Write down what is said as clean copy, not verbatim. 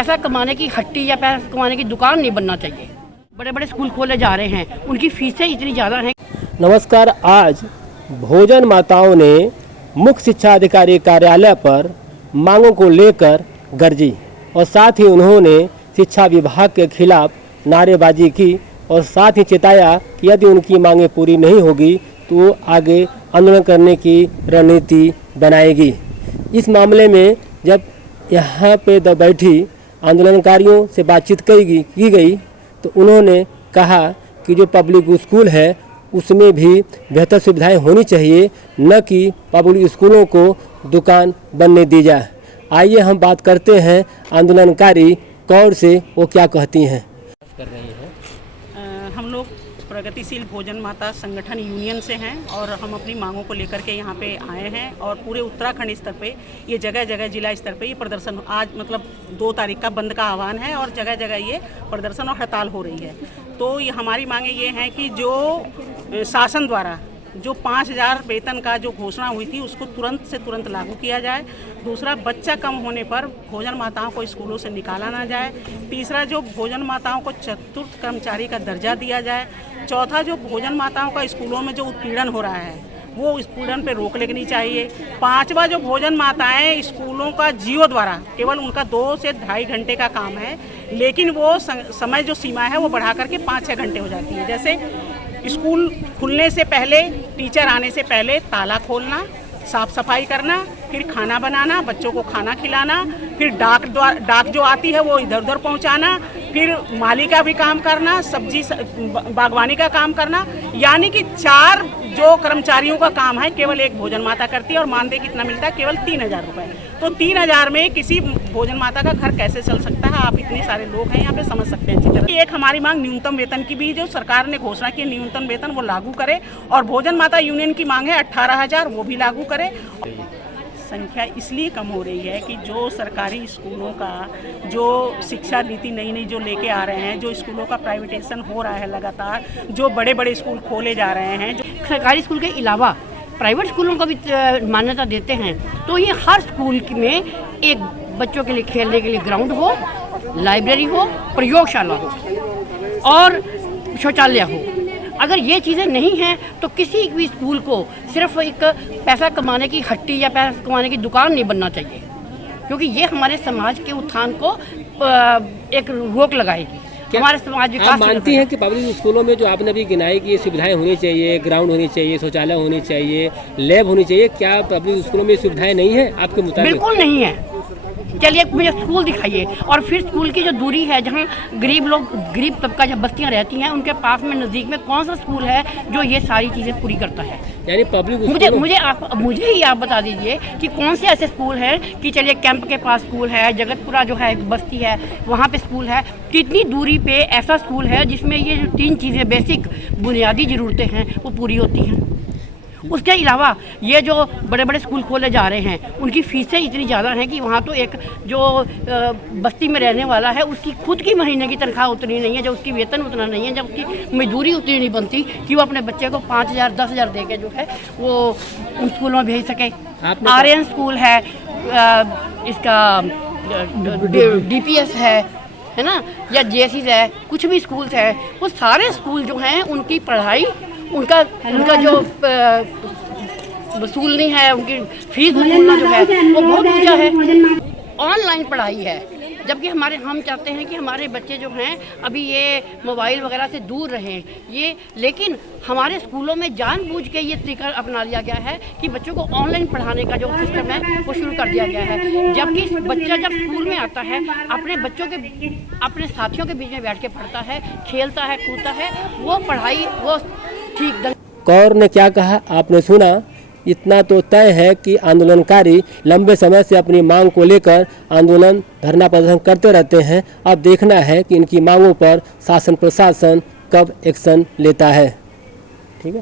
पैसा कमाने की हट्टी या पैसा कमाने की दुकान नहीं बनना चाहिए। बड़े बड़े स्कूल खोले जा रहे हैं, उनकी फीसें इतनी ज़्यादा हैं। नमस्कार, आज भोजन माताओं ने मुख्य शिक्षा अधिकारी कार्यालय पर मांगों को लेकर गरजी और साथ ही उन्होंने शिक्षा विभाग के खिलाफ नारेबाजी की और साथ ही चेताया कि यदि उनकी मांगें पूरी नहीं होगी तो वो आगे आंदोलन करने की रणनीति बनाएगी। इस मामले में जब यहाँ पे बैठी आंदोलनकारियों से बातचीत की गई तो उन्होंने कहा कि जो पब्लिक स्कूल है उसमें भी बेहतर सुविधाएं होनी चाहिए, न कि पब्लिक स्कूलों को दुकान बनने दी जाए। आइए हम बात करते हैं आंदोलनकारी कौर से, वो क्या कहती हैं। कर रही हैं हम लोग प्रगतिशील भोजन माता संगठन यूनियन से हैं और हम अपनी मांगों को लेकर के यहाँ पे आए हैं और पूरे उत्तराखंड स्तर पे ये जगह जगह जिला स्तर पे ये प्रदर्शन आज मतलब 2 तारीख का बंद का आह्वान है और जगह जगह ये प्रदर्शन और हड़ताल हो रही है। तो ये हमारी मांगे ये हैं कि जो शासन द्वारा जो 5,000 वेतन का जो घोषणा हुई थी उसको तुरंत से तुरंत लागू किया जाए। दूसरा, बच्चा कम होने पर भोजन माताओं को स्कूलों से निकाला ना जाए। तीसरा, जो भोजन माताओं को चतुर्थ कर्मचारी का दर्जा दिया जाए। चौथा, जो भोजन माताओं का स्कूलों में जो उत्पीड़न हो रहा है वो उत्पीड़न पे रोक लगनी चाहिए। 5वां, जो भोजन माताएं स्कूलों का जियो द्वारा केवल उनका 2 से 2.5 घंटे का काम है, लेकिन वो समय जो सीमा है वो बढ़ा करके 5-6 घंटे हो जाती है। जैसे स्कूल खुलने से पहले, टीचर आने से पहले ताला खोलना, साफ सफाई करना, फिर खाना बनाना, बच्चों को खाना खिलाना, फिर डाक जो आती है वो इधर उधर पहुंचाना, फिर माली का भी काम करना, सब्जी बागवानी का काम करना, यानी कि 4 जो कर्मचारियों का काम है केवल एक भोजन माता करती है और मानदेय कितना मिलता है? केवल 3,000 रुपये। तो 3,000 में किसी भोजन माता का घर कैसे चल सकता है? आप इतने सारे लोग हैं यहाँ पे, समझ सकते हैं अच्छी तरह। एक हमारी मांग न्यूनतम वेतन की भी, जो सरकार ने घोषणा की न्यूनतम वेतन वो लागू करे और भोजन माता यूनियन की मांग है 18,000, वो भी लागू करे। संख्या इसलिए कम हो रही है कि जो सरकारी स्कूलों का जो शिक्षा नीति नई जो लेके आ रहे हैं, जो स्कूलों का प्राइवेटाइजेशन हो रहा है लगातार, जो बड़े बड़े स्कूल खोले जा रहे हैं, जो सरकारी स्कूल के अलावा प्राइवेट स्कूलों को भी मान्यता देते हैं, तो ये हर स्कूल में एक बच्चों के लिए खेलने के लिए ग्राउंड हो, लाइब्रेरी हो, प्रयोगशाला हो और शौचालय हो। अगर ये चीज़ें नहीं हैं तो किसी भी स्कूल को सिर्फ एक पैसा कमाने की हट्टी या पैसा कमाने की दुकान नहीं बनना चाहिए, क्योंकि ये हमारे समाज के उत्थान को एक रोक लगाएगी। हमारे समाज विकास। आप मानती हैं कि पब्लिक स्कूलों में जो आपने अभी गिनाई कि ये सुविधाएं होनी चाहिए, ग्राउंड होनी चाहिए, शौचालय होनी चाहिए, लैब होनी चाहिए, क्या पब्लिक स्कूलों में सुविधाएं नहीं है आपके मुताबिक? बिल्कुल नहीं है। चलिए मुझे स्कूल दिखाइए, और फिर स्कूल की जो दूरी है, जहाँ गरीब तबका जब बस्तियाँ रहती हैं, उनके पास में नज़दीक में कौन सा स्कूल है जो ये सारी चीज़ें पूरी करता है? यानी पब्लिक मुझे ही आप बता दीजिए कि कौन से ऐसे स्कूल हैं कि चलिए कैंप के पास स्कूल है, जगतपुरा जो है बस्ती है वहाँ पे स्कूल है, कितनी दूरी पे ऐसा स्कूल है जिसमें ये जो 3 चीज़ें बेसिक बुनियादी ज़रूरतें हैं वो पूरी होती हैं। उसके अलावा ये जो बड़े बड़े स्कूल खोले जा रहे हैं उनकी फीसें इतनी ज़्यादा हैं कि वहाँ तो एक जो बस्ती में रहने वाला है उसकी खुद की महीने की तनख्वाह उतनी नहीं है, जब उसकी वेतन उतना नहीं है, जब उसकी मजदूरी उतनी नहीं बनती कि वो अपने बच्चे को 5,000 10,000 दे के जो है वो उन स्कूलों में भेज सके। आर्यन स्कूल है, इसका DPS है ना, या JSS है, कुछ भी स्कूल्स है, वो सारे स्कूल जो हैं उनकी पढ़ाई उनका जो वसूलनी है, उनकी फीस वसूलना जो है वो बहुत ऊंचा है। ऑनलाइन पढ़ाई है, जबकि हम चाहते हैं कि हमारे बच्चे जो हैं अभी ये मोबाइल वगैरह से दूर रहें, लेकिन हमारे स्कूलों में जानबूझ के ये तरीका अपना लिया गया है कि बच्चों को ऑनलाइन पढ़ाने का जो सिस्टम है वो शुरू कर दिया गया है। जबकि बच्चा जब स्कूल में आता है अपने साथियों के बीच में बैठ के पढ़ता है, खेलता है, कूदता है, वो पढ़ाई वो ठीक। कौर ने क्या कहा आपने सुना। इतना तो तय है कि आंदोलनकारी लंबे समय से अपनी मांग को लेकर आंदोलन धरना प्रदर्शन करते रहते हैं। अब देखना है कि इनकी मांगों पर शासन प्रशासन कब एक्शन लेता है। ठीक है।